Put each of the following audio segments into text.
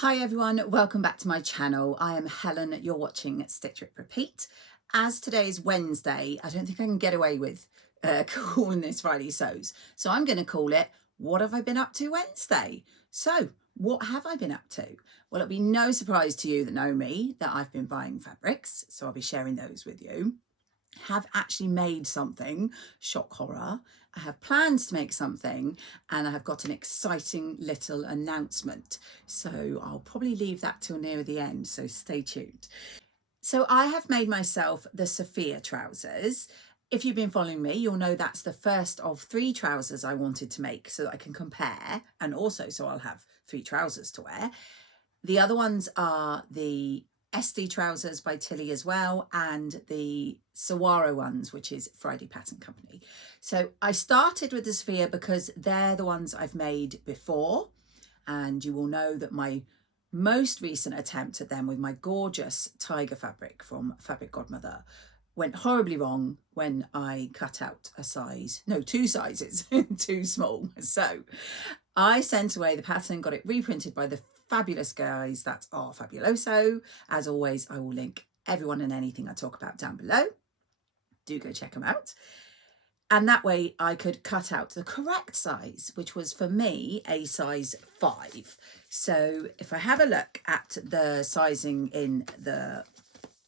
Hi everyone, welcome back to my channel. I am Helen, you're watching Stitch Rip Repeat. As today is Wednesday, I don't think I can get away with calling this Friday Sews. So I'm going to call it, what have I been up to Wednesday? So what have I been up to? Well, it'll be no surprise to you that know me that I've been buying fabrics. So I'll be sharing those with you. Have actually made something, shock horror. I have plans to make something and I have got an exciting little announcement. So I'll probably leave that till near the end, so stay tuned. So I have made myself the Saifya trousers. If you've been following me, you'll know that's the first of 3 trousers I wanted to make so that I can compare, and also so I'll have 3 trousers to wear. The other ones are the Esti trousers by Tilly as well, and the Saguaro ones, which is Friday Pattern Company. So I started with the Saifya because they're the ones I've made before, and you will know that my most recent attempt at them with my gorgeous tiger fabric from Fabric Godmother went horribly wrong when I cut out a size, no, 2 sizes too small. So I sent away the pattern, got it reprinted by the fabulous guys that are Fabuloso. As always, I will link everyone and anything I talk about down below. Do go check them out. And that way I could cut out the correct size, which was for me a size 5. So if I have a look at the sizing in the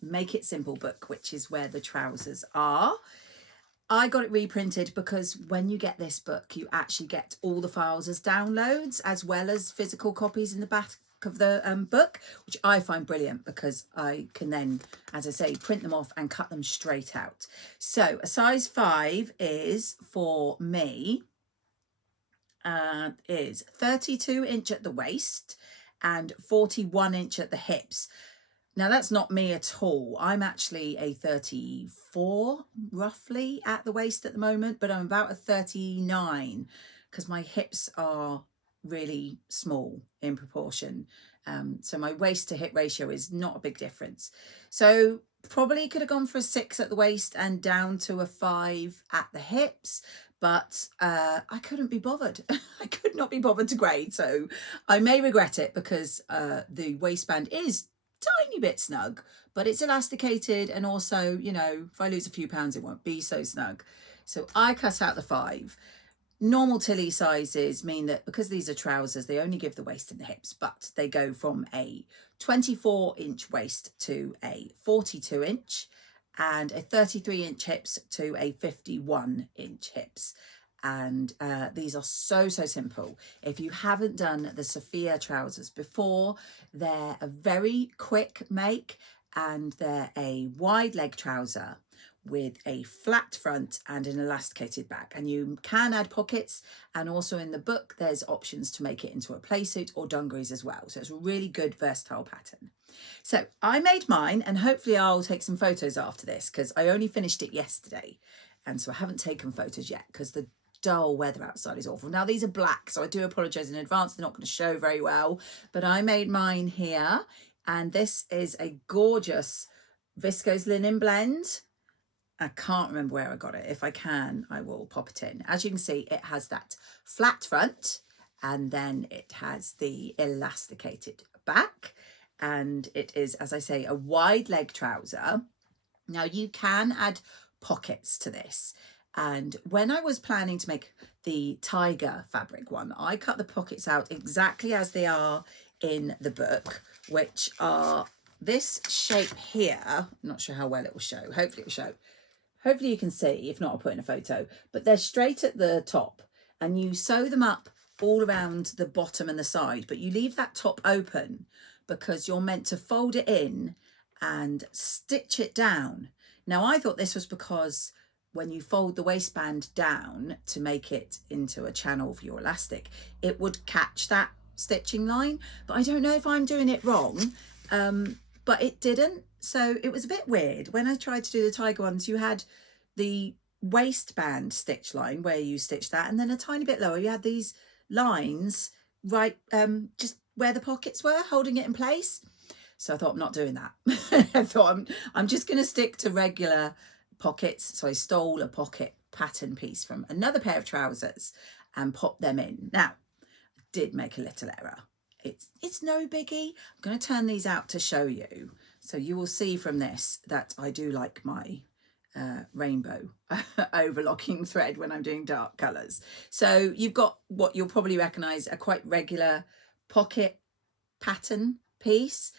Make It Simple book, which is where the trousers are, I got it reprinted because when you get this book, you actually get all the files as downloads as well as physical copies in the back of the book, which I find brilliant because I can then, as I say, print them off and cut them straight out. So a size 5 is for me, is 32 inch at the waist and 41 inch at the hips. Now, that's not me at all. I'm actually a 34 roughly at the waist at the moment, but I'm about a 39 because my hips are really small in proportion. So my waist to hip ratio is not a big difference. So probably could have gone for a 6 at the waist and down to a 5 at the hips, but I couldn't be bothered. I could not be bothered to grade. So I may regret it because the waistband is tiny bit snug, but it's elasticated, and also, you know, if I lose a few pounds it won't be so snug. So I cut out the 5. Normal Tilly sizes mean that because these are trousers, they only give the waist and the hips, but they go from a 24 inch waist to a 42 inch and a 33 inch hips to a 51 inch hips. And these are so simple. If you haven't done the Saifya trousers before, they're a very quick make, and they're a wide leg trouser with a flat front and an elasticated back, and you can add pockets, and also in the book there's options to make it into a play suit or dungarees as well. So it's a really good versatile pattern. So I made mine, and hopefully I'll take some photos after this because I only finished it yesterday, and so I haven't taken photos yet because the dull weather outside is awful. Now these are black, so I do apologize in advance, they're not going to show very well, but I made mine here, and this is a gorgeous viscose linen blend. I can't remember where I got it. If I can, I will pop it in. As you can see, it has that flat front, and then it has the elasticated back, and it is, as I say, a wide leg trouser. Now you can add pockets to this. And when I was planning to make the tiger fabric one, I cut the pockets out exactly as they are in the book, which are this shape here. I'm not sure how well it will show. Hopefully it will show. Hopefully you can see. If not, I'll put in a photo. But they're straight at the top, and you sew them up all around the bottom and the side, but you leave that top open because you're meant to fold it in and stitch it down. Now, I thought this was because when you fold the waistband down to make it into a channel for your elastic, it would catch that stitching line, but I don't know if I'm doing it wrong, but it didn't. So it was a bit weird. When I tried to do the tiger ones, you had the waistband stitch line where you stitch that, and then a tiny bit lower you had these lines right just where the pockets were holding it in place. So I thought, I'm not doing that. I thought I'm just going to stick to regular pockets. So I stole a pocket pattern piece from another pair of trousers and popped them in. Now, I did make a little error. it's no biggie. I'm going to turn these out to show you. So you will see from this that I do like my rainbow overlocking thread when I'm doing dark colours. So you've got what you'll probably recognise a quite regular pocket pattern piece.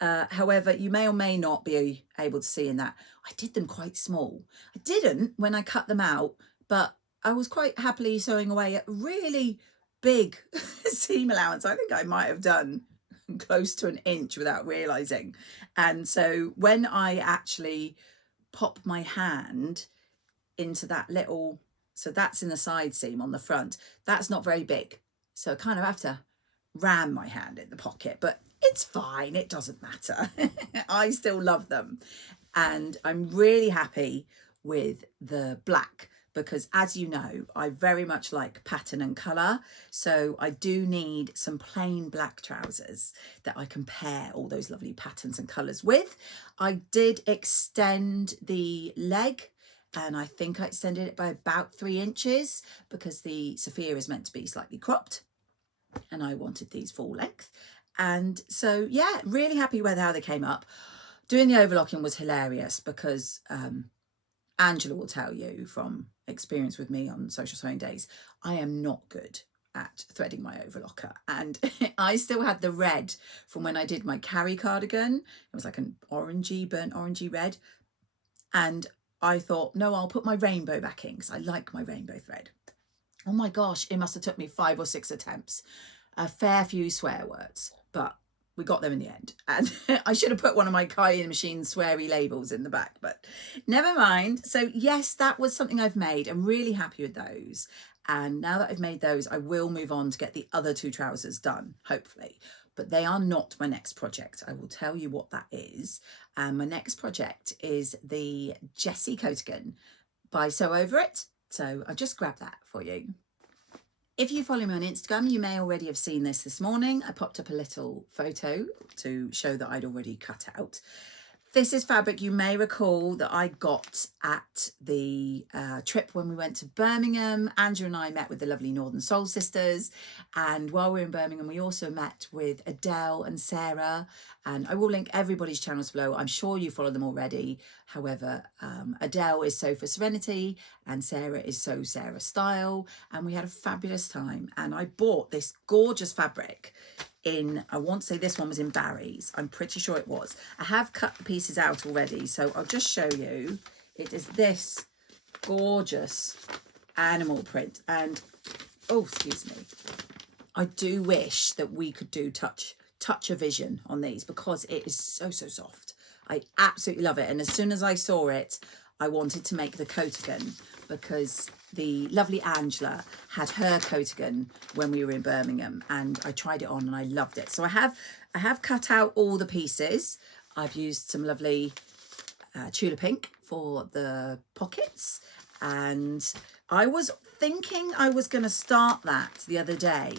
However, you may or may not be able to see in that I did them quite small. I didn't when I cut them out, but I was quite happily sewing away at really big seam allowance. I think I might have done close to an inch without realising. And so when I actually pop my hand into that little, so that's in the side seam on the front, that's not very big. So I kind of have to ram my hand in the pocket, but it's fine, it doesn't matter. I still love them. And I'm really happy with the black because, as you know, I very much like pattern and colour. So I do need some plain black trousers that I can pair all those lovely patterns and colours with. I did extend the leg, and I think I extended it by about 3 inches because the Saifya is meant to be slightly cropped and I wanted these full length. And so, yeah, really happy with how they came up. Doing the overlocking was hilarious because Angela will tell you from experience with me on social sewing days, I am not good at threading my overlocker. And I still had the red from when I did my carry cardigan. It was like an orangey, burnt orangey red. And I thought, no, I'll put my rainbow back in because I like my rainbow thread. Oh my gosh, it must have took me 5 or 6 attempts. A fair few swear words, but we got them in the end. And I should have put one of my Coen machine sweary labels in the back, but never mind. So yes, that was something I've made. I'm really happy with those. And now that I've made those, I will move on to get the other 2 trousers done, hopefully. But they are not my next project. I will tell you what that is. And my next project is the Jessie coatigan by Sew Over It. So I'll just grab that for you. If you follow me on Instagram, you may already have seen this morning. I popped up a little photo to show that I'd already cut out. This is fabric you may recall that I got at the trip when we went to Birmingham. Andrew and I met with the lovely Northern Soul sisters. And while we were in Birmingham, we also met with Adele and Sarah. And I will link everybody's channels below. I'm sure you follow them already. However, Adele is Sew for Serenity and Sarah is Sew Sarah Style. And we had a fabulous time. And I bought this gorgeous fabric in, I want to say this one was in Barry's. I'm pretty sure it was. I have cut the pieces out already, so I'll just show you. It is this gorgeous animal print. And, oh, excuse me. I do wish that we could do touch a vision on these because it is so soft. I absolutely love it. And as soon as I saw it, I wanted to make the coatigan because the lovely Angela had her coatigan when we were in Birmingham and I tried it on and I loved it. So I have cut out all the pieces. I've used some lovely Tulip pink for the pockets, and I was thinking I was going to start that the other day.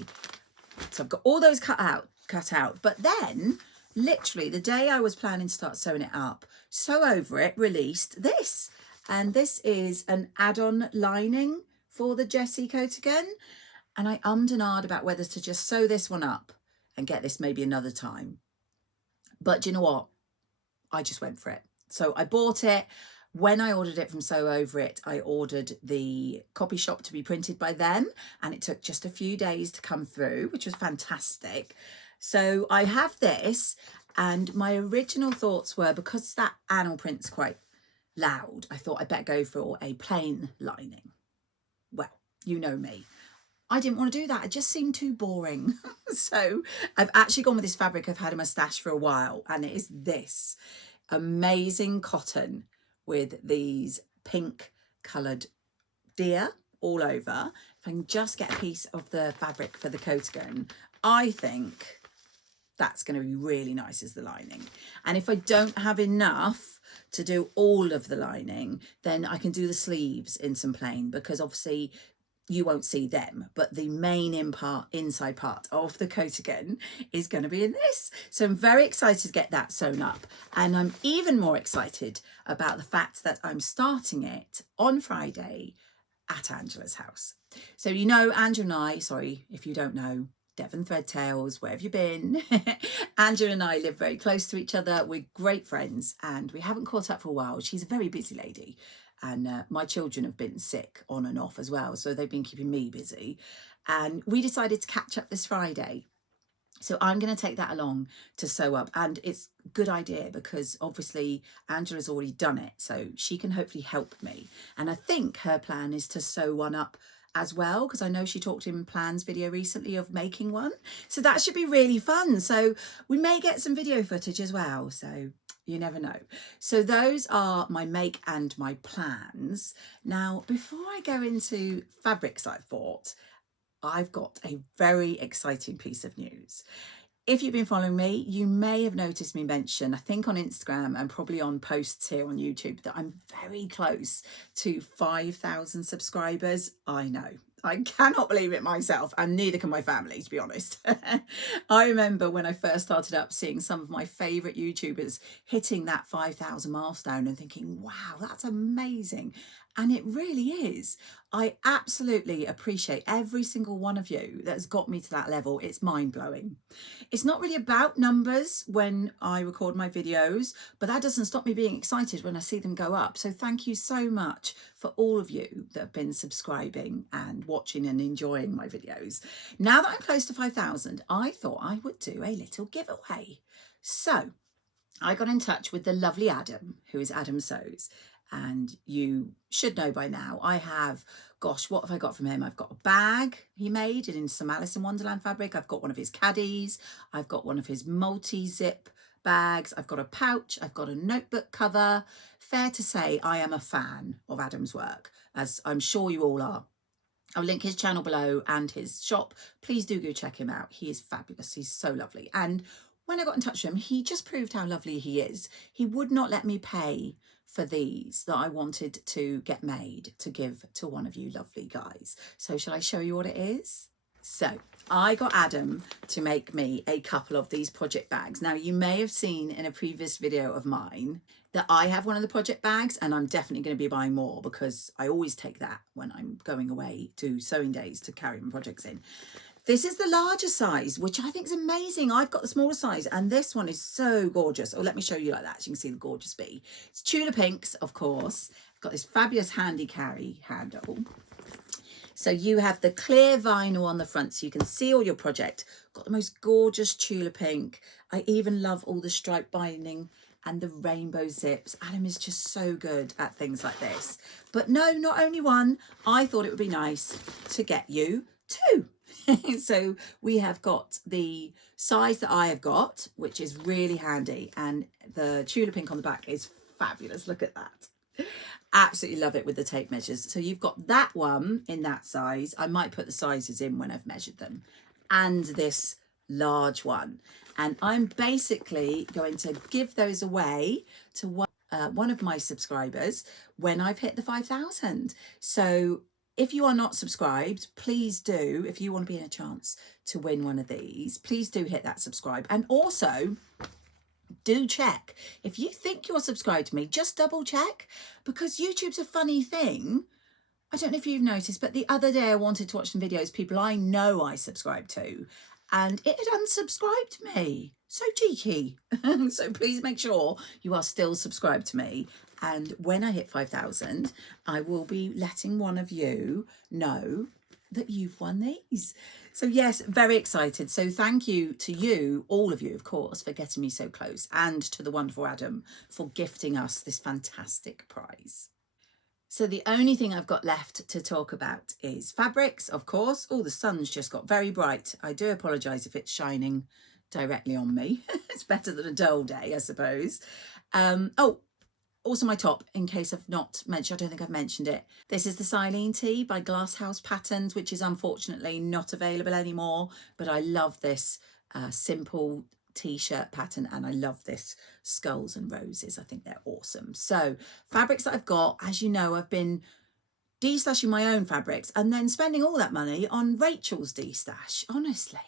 So I've got all those cut out, but then literally the day I was planning to start sewing it up, Sew Over It released this. And this is an add-on lining for the Jessie coatigan. And I ummed and ahed about whether to just sew this one up and get this maybe another time. But do you know what? I just went for it. So I bought it. When I ordered it from Sew Over It, I ordered the copy shop to be printed by them. And it took just a few days to come through, which was fantastic. So I have this. And my original thoughts were, because that animal print's quite loud, I thought I'd better go for a plain lining. Well, you know me. I didn't want to do that. It just seemed too boring. So I've actually gone with this fabric I've had in my stash for a while, and it is this amazing cotton with these pink coloured deer all over. If I can just get a piece of the fabric for the coatigan, I think that's going to be really nice as the lining. And if I don't have enough to do all of the lining, then I can do the sleeves in some plain, because obviously you won't see them, but the main inside part of the coatigan is going to be in this. So I'm very excited to get that sewn up, and I'm even more excited about the fact that I'm starting it on Friday at Angela's house. So you know, Angela and I, sorry if you don't know, Devon Threadtails, where have you been? Angela and I live very close to each other. We're great friends and we haven't caught up for a while. She's a very busy lady and my children have been sick on and off as well. So they've been keeping me busy. And we decided to catch up this Friday. So I'm going to take that along to sew up, and it's a good idea because obviously Angela's already done it, so she can hopefully help me. And I think her plan is to sew one up as well, because I know she talked in Plan's video recently of making one. So that should be really fun. So we may get some video footage as well. So you never know. So those are my make and my plans. Now, before I go into fabrics I've bought, I've got a very exciting piece of news. If you've been following me, you may have noticed me mention, I think on Instagram and probably on posts here on YouTube, that I'm very close to 5,000 subscribers. I know, I cannot believe it myself, and neither can my family, to be honest. I remember when I first started up seeing some of my favourite YouTubers hitting that 5,000 milestone and thinking, wow, that's amazing. And it really is. I absolutely appreciate every single one of you that has got me to that level. It's mind-blowing. It's not really about numbers when I record my videos, but that doesn't stop me being excited when I see them go up. So thank you so much for all of you that have been subscribing and watching and enjoying my videos. Now that I'm close to 5,000, I thought I would do a little giveaway. So I got in touch with the lovely Adam, who is Adam Sews. And you should know by now, I have, gosh, what have I got from him? I've got a bag he made in some Alice in Wonderland fabric. I've got one of his caddies. I've got one of his multi-zip bags. I've got a pouch. I've got a notebook cover. Fair to say, I am a fan of Adam's work, as I'm sure you all are. I'll link his channel below and his shop. Please do go check him out. He is fabulous. He's so lovely. And when I got in touch with him, he just proved how lovely he is. He would not let me pay for these that I wanted to get made to give to one of you lovely guys. So shall I show you what it is? So I got Adam to make me a couple of these project bags. Now you may have seen in a previous video of mine that I have one of the project bags, and I'm definitely going to be buying more because I always take that when I'm going away to sewing days to carry my projects in. This is the larger size, which I think is amazing. I've got the smaller size, and this one is so gorgeous. Oh, let me show you like that so you can see the gorgeous bee. It's Tulip pinks, of course. Got this fabulous handy carry handle. So you have the clear vinyl on the front so you can see all your project. Got the most gorgeous tulip pink. I even love all the stripe binding and the rainbow zips. Adam is just so good at things like this. But no, not only one. I thought it would be nice to get you two. So we have got the size that I have got, which is really handy, and the tulip pink on the back is fabulous. Look at that. Absolutely love it with the tape measures. So you've got that one in that size. I might put the sizes in when I've measured them, and this large one. And I'm basically going to give those away to one of my subscribers when I've hit the 5,000. So if you are not subscribed, please do. If you want to be in a chance to win one of these, please do hit that subscribe. And also, do check. If you think you're subscribed to me, just double check, because YouTube's a funny thing. I don't know if you've noticed, but the other day I wanted to watch some videos, people I know I subscribe to, and it had unsubscribed me. So cheeky. So please make sure you are still subscribed to me. And when I hit 5,000, I will be letting one of you know that you've won these. So yes, very excited. So thank you to you, all of you, of course, for getting me so close, and to the wonderful Adam for gifting us this fantastic prize. So the only thing I've got left to talk about is fabrics, of course. Oh, the sun's just got very bright. I do apologise if it's shining directly on me. It's better than a dull day, I suppose. Oh, also my top, in case I've not mentioned, I don't think I've mentioned it. This is the Silene tee by Glasshouse Patterns, which is unfortunately not available anymore. But I love this simple t-shirt pattern, and I love this skulls and roses. I think they're awesome. So fabrics that I've got, as you know, I've been de-stashing my own fabrics and then spending all that money on Rachel's de-stash, honestly.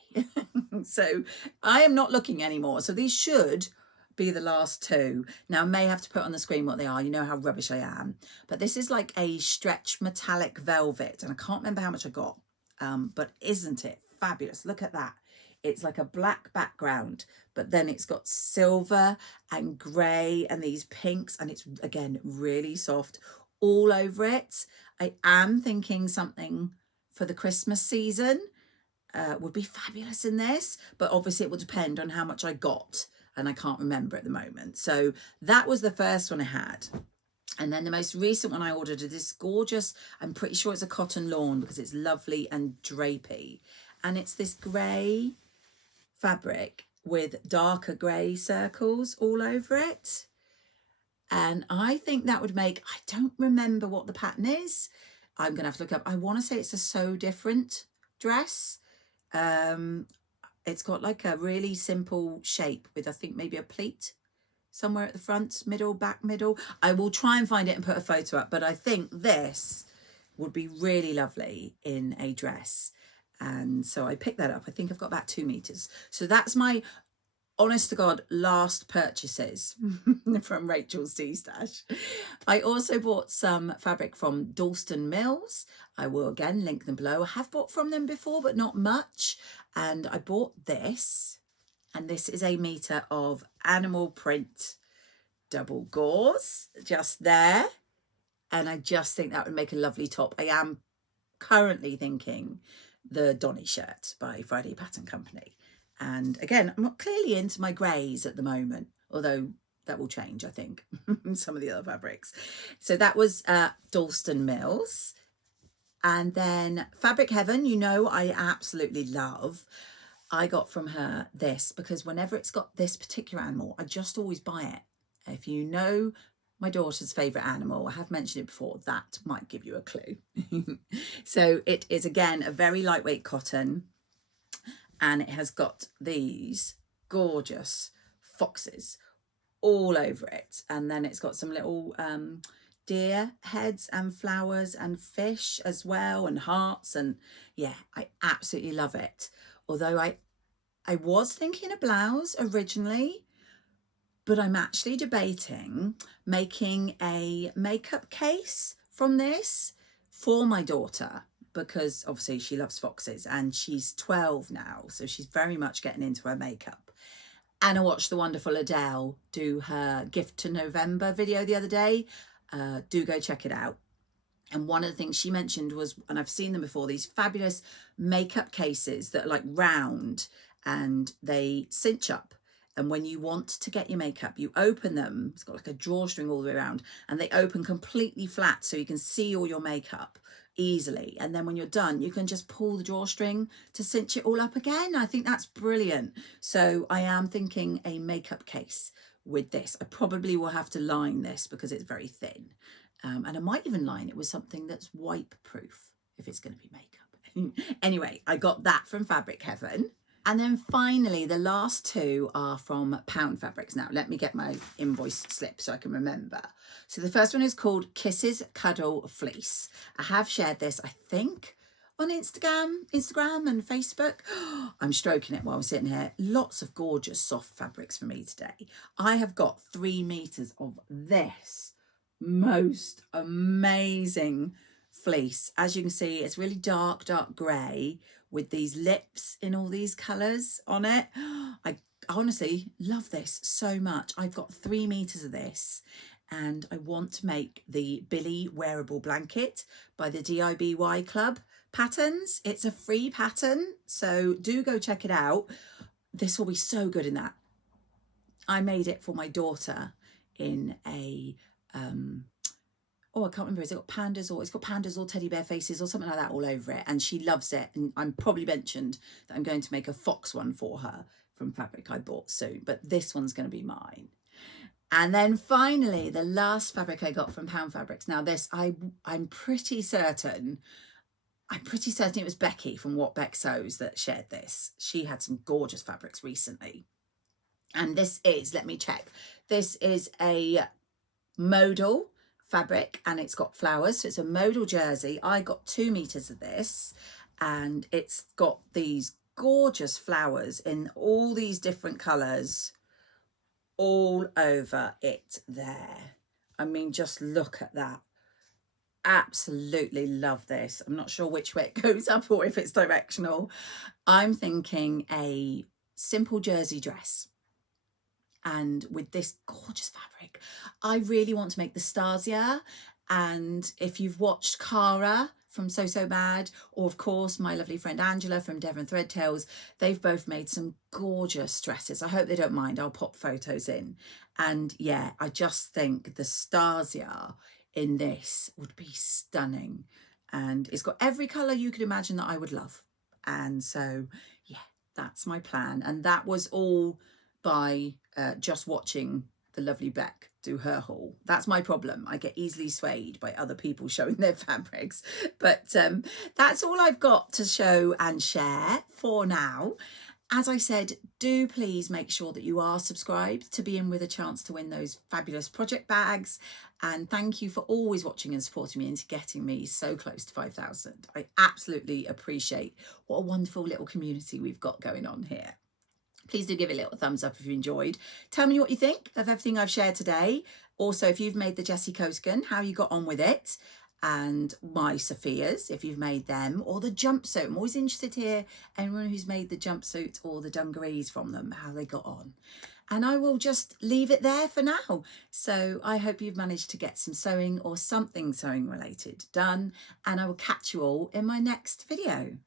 So I am not looking anymore. So these should be the last two. Now I may have to put on the screen what they are. You know how rubbish I am. But this is like a stretch metallic velvet, and I can't remember how much I got. But isn't it fabulous. Look at that. It's like a black background, but then it's got silver and grey and these pinks, and it's, again, really soft all over it. I am thinking something for the Christmas season would be fabulous in this, but obviously it will depend on how much I got, and I can't remember at the moment. So that was the first one I had. And then the most recent one I ordered is this gorgeous, I'm pretty sure it's a cotton lawn because it's lovely and drapey. And it's this grey fabric with darker grey circles all over it. And I think that would make, I don't remember what the pattern is. I'm going to have to look up. I want to say it's a Sew Different dress. It's got like a really simple shape with, I think, maybe a pleat somewhere at the front, middle, back, middle. I will try and find it and put a photo up, but I think this would be really lovely in a dress. And so I picked that up. I think I've got about 2 meters. So that's my, honest to God, last purchases from Rachel's Tea Stash. I also bought some fabric from Dalston Mills. I will again link them below. I have bought from them before, but not much. And I bought this, and this is a meter of animal print double gauze just there. And I just think that would make a lovely top. I am currently thinking the Donny shirt by Friday Pattern Company. And again, I'm not clearly into my greys at the moment, although that will change, I think, some of the other fabrics. So that was Dalston Mills. And then Fabric Heaven, you know, I absolutely love. I got from her this because whenever it's got this particular animal, I just always buy it. If you know my daughter's favourite animal, I have mentioned it before, that might give you a clue. So it is, again, a very lightweight cotton, and it has got these gorgeous foxes all over it. And then it's got some little deer heads and flowers and fish as well, and hearts. And yeah, I absolutely love it. Although I was thinking a blouse originally, but I'm actually debating making a makeup case from this for my daughter, because obviously she loves foxes and she's 12 now, so she's very much getting into her makeup. And I watched the wonderful Adele do her Gift to November video the other day. Do go check it out. And one of the things she mentioned was, and I've seen them before, these fabulous makeup cases that are like round and they cinch up. And when you want to get your makeup, you open them. It's got like a drawstring all the way around, and they open completely flat so you can see all your makeup easily. And then when you're done, you can just pull the drawstring to cinch it all up again. I think that's brilliant. So I am thinking a makeup case with this. I probably will have to line this because it's very thin. And I might even line it with something that's wipe proof if it's going to be makeup. Anyway, I got that from Fabric Heaven. And then finally, the last two are from Pound Fabrics. Now, let me get my invoice slip so I can remember. So the first one is called Kisses Cuddle Fleece. I have shared this, I think, on Instagram and Facebook. I'm stroking it while I'm sitting here. Lots of gorgeous soft fabrics for me today. I have got 3 meters of this most amazing fleece. As you can see, it's really dark grey with these lips in all these colours on it. I honestly love this so much. I've got 3 meters of this, and I want to make the Billy wearable blanket by the DIY Club patterns. It's a free pattern, so do go check it out. This will be so good in that. I made it for my daughter in a I can't remember, is it got pandas, or it's got pandas or teddy bear faces or something like that all over it, and she loves it. And I'm probably mentioned that I'm going to make a fox one for her from fabric I bought soon, but this one's going to be mine. And then finally, the last fabric I got from Pound Fabrics. Now this, I'm pretty certain it was Becky from What Beck Sews that shared this. She had some gorgeous fabrics recently. And this is, let me check, this is a modal fabric, and it's got flowers, so it's a modal jersey. I got 2 meters of this, and it's got these gorgeous flowers in all these different colors all over it there. I mean, just look at that. absolutely love this. I'm not sure which way it goes up or if it's directional. I'm thinking a simple jersey dress. And with this gorgeous fabric, I really want to make the Stasia. And if you've watched Cara from So Bad, or of course my lovely friend Angela from Devon Threadtails, they've both made some gorgeous dresses. I hope they don't mind. I'll pop photos in. And yeah, I just think the Stasia in this would be stunning. And it's got every colour you could imagine that I would love. And so, yeah, that's my plan. And that was all by just watching the lovely Beck do her haul. That's my problem. I get easily swayed by other people showing their fabrics. But that's all I've got to show and share for now. As I said, do please make sure that you are subscribed to be in with a chance to win those fabulous project bags. And thank you for always watching and supporting me into getting me so close to 5,000. I absolutely appreciate what a wonderful little community we've got going on here. Please do give it a little thumbs up if you enjoyed. Tell me what you think of everything I've shared today. Also, if you've made the Jessie coatigan, how you got on with it. And my Sophias, if you've made them, or the jumpsuit. I'm always interested to hear anyone who's made the jumpsuit or the dungarees from them, how they got on. And I will just leave it there for now. So I hope you've managed to get some sewing or something sewing related done. And I will catch you all in my next video.